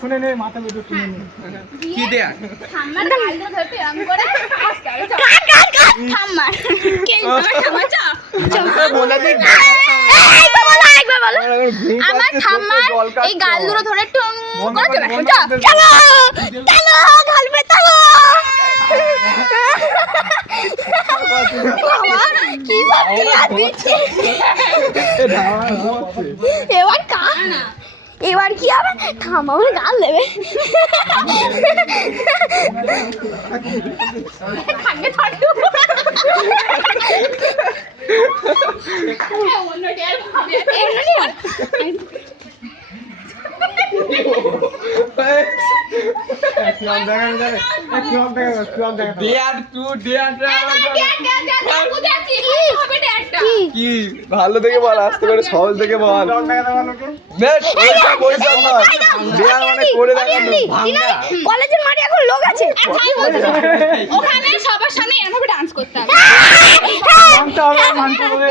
শুনে নে, মাথা বেঁধে শুনে নে। কি দেয়া ঠাম্মার গালটা ধরতে এরকম করে আস্তে আস্তে ঠাম্মার কে আমার ঠাম্মা চা বলে দিই একবার বলো আমার ঠাম্মার এই গাল দুটো ধরে একটু করে চলে চলো চলো গাল পেটালো কি দিচ্ছে এবার কার না এবার কি হবে ঠাম্মা আমার গাল দেবে থাকবে ছোট্ট অন্য ডেয়ার ভাবে ক্লাব দেখা যাবে, ক্লাব দেখা, ক্লাব দেখা। দেয়ার টু দেয়ার কি ভালো দেখে বল, আস্তে করে সহজ দেখে বল। ক্লাব দেখাতে ভালো কে? নেট ওইসব ওইসব নয়, দেয়ার মানে করে দেখানো। কলেজের মাঠে এখন লোক আছে ওখানে সবার সামনে এরকম ডান্স করতে হবে মানতে হবে, মানতে হবে।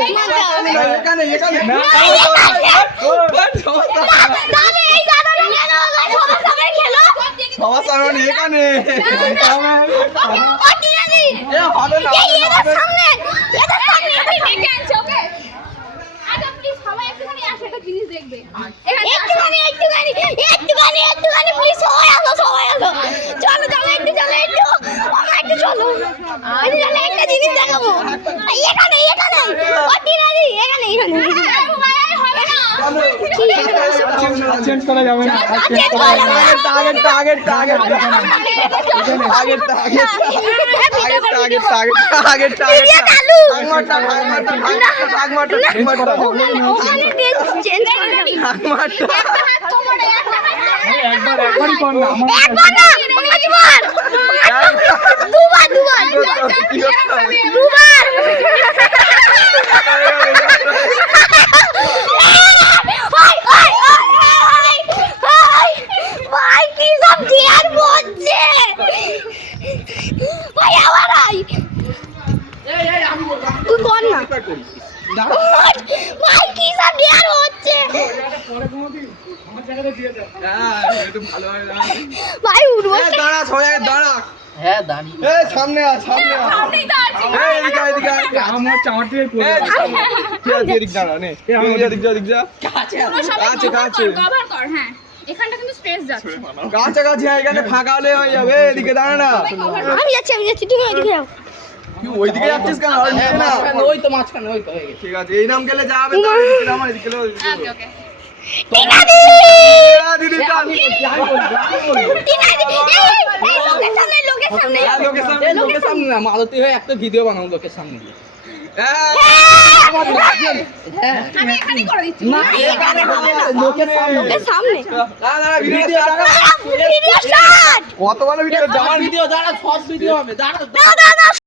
এখানে এখানে না, দাদা এই দাদাটা কেন সবার সামনে খেলো সবার সামনে এখানে ও কি জানি এ হবে না, এই এদের সামনে আপনি ডেকে আনছো ওকে আচ্ছা প্লিজ সবাই একটুখানি আসো একটা জিনিস দেখবে একটুখানি প্লিজ সবাই আসো চলো একটু আমরা একটু চলো একটা জিনিস দেখাবো এখানে ও টিনারি এখানে হবে না চেঞ্জ করা যাবে না। একবারই কর না, দুবার ভাই কি সব ডিয়ার বলছে ভাই আবার আই তুই কর না ভাই কি সব ডিয়ার হচ্ছে পরে কোনোদিন আমার জায়গাটা দিয়ে দাও। হ্যাঁ একটু ভালো হয় না ভাই উঠবো দাঁড়া সবাই আগে দাঁড়া। হ্যাঁ দাঁড়ি এই সামনে আ, সামনে আ। সামনেই তো আছি এই এদিকে আয়, এদিকে আয়। আমার চামার দিয়ে পড়ে এই, তুই এদিক দাঁড়া নে, তুই এদিক যা, এদিক যা। কাছে কাছে। কভার কর হ্যাঁ এখানটা কিন্তু স্পেস যাচ্ছে কাছাকাছি আয়, এখানে ফাঁকা হলে হয়ে যাবে। এদিকে দাঁড়া না, আমি যাচ্ছি তুমি ওইদিকে যাও তুই ওইদিকে যাচ্ছিস কেন? আর নিচে না। ওই তো মাঝখানে ওই তো হয়ে গেছে ঠিক আছে, এই নাম গেলে যাবে তো, এদিকে নামা, এদিকে গেলেও এদিকে যাবে। ওকে দিদি টান। লোকের সামনে হ্যাঁ, লোকের সামনে। লোকের সামনে না মালতী হয়ে একটা ভিডিও বানাবো লোকের সামনে দিয়ে হ্যাঁ। হ্যাঁ আমি এখানেই করে দিচ্ছি না এখানে হবে না লোকের সামনে লোকের সামনে দাঁড়া, দাঁড়া, ভিডিও দাঁড়া। ভিডিও স্টার্ট কত বড় ভিডিও, আমার ভিডিও দাঁড়া শর্ট ভিডিও হবে দাঁড়া দাদা